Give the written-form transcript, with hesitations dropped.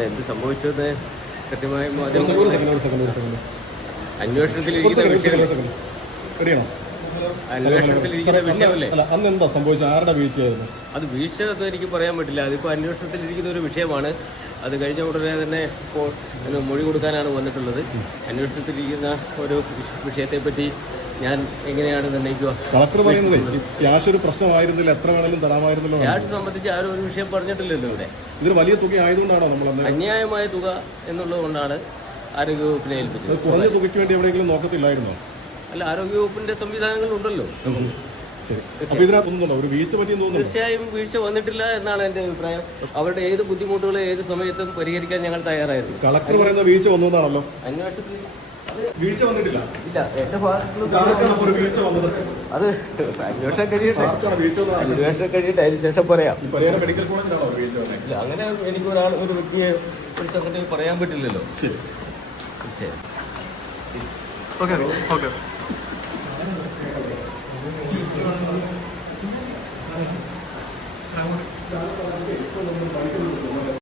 അവിടെ എന്ത് സംഭവിച്ചത് കൃത്യമായി അന്വേഷണത്തിലിരിക്കുന്ന വിഷയമല്ലേ. അത് വീഴ്ച എനിക്ക് പറയാൻ പറ്റില്ല. അതിപ്പോൾ അന്വേഷണത്തിലിരിക്കുന്ന ഒരു വിഷയമാണ്. അത് കഴിഞ്ഞ ഉടനെ തന്നെ ഇപ്പോൾ മൊഴി കൊടുക്കാനാണ് വന്നിട്ടുള്ളത്. അന്വേഷണത്തിലിരിക്കുന്ന ഒരു വിഷയത്തെപ്പറ്റി ഞാൻ എങ്ങനെയാണ് നിർണ്ണയിക്കുക? കളക്ടർ പറയുന്നത് ക്യാഷ് ഒരു പ്രശ്നമായിരുന്നില്ല, എത്ര വേണമെങ്കിലും തരാമായിരുന്നല്ലോ. ക്യാഷ് സംബന്ധിച്ച് ആരും ഒരു വിഷയം പറഞ്ഞിട്ടില്ലല്ലോ ഇവിടെ. ഇതൊരു വലിയ തുക ആയതുകൊണ്ടാണോ നമ്മൾ അന്യായമായ തുക എന്നുള്ളതുകൊണ്ടാണ് ആരോഗ്യവകുപ്പിനെ ഏൽപ്പിച്ചത്. കുറഞ്ഞ തുകയ്ക്ക് വേണ്ടി എവിടെയെങ്കിലും നോക്കത്തില്ലായിരുന്നോ? അല്ല, ആരോഗ്യവകുപ്പിന്റെ സംവിധാനങ്ങളുണ്ടല്ലോ നമുക്ക്. ഒരു വീഴ്ച പറ്റിയെന്ന് തോന്നുന്നു. തീർച്ചയായും വീഴ്ച വന്നിട്ടില്ല എന്നാണ് എന്റെ അഭിപ്രായം. അവരുടെ ഏത് ബുദ്ധിമുട്ടുകളും ഏത് സമയത്തും പരിഹരിക്കാൻ ഞങ്ങൾ തയ്യാറായിരുന്നു. കളക്ടർ പറയുന്ന വീഴ്ച വന്നതാണല്ലോ. അന്വേഷണത്തിൽ വീഴ്ച വന്നിട്ടില്ല. ഇല്ല, എന്റെ ഭാഗത്തുനിന്ന് അത് അന്വേഷണം കഴിയട്ടെ. അതിന് ശേഷം പറയാം. ഇല്ല, അങ്ങനെ എനിക്ക് ഒരു വ്യക്തിയെ ഒരു സംഘടനയിൽ പറയാൻ പറ്റില്ലല്ലോ. ശരി. ഓക്കെ.